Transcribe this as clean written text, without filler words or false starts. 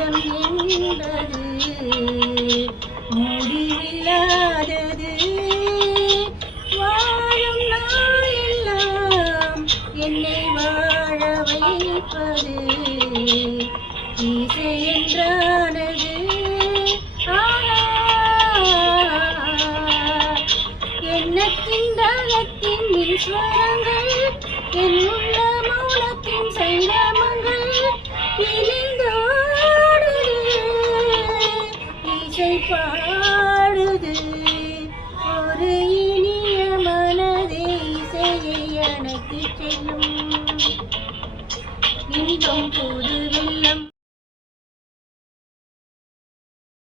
காலம் என்பது முடிவில்லாதது. வாழும் நாளெல்லாம் என்னை வாழ வைப்பது இசை என்றானது. எண்ணத்தின் தாகத்தின் மின்ஸ்வரங்கள் என்னுள்ள மௌனத்தின் சங்கமங்கள் இணைந்தோடுது இசை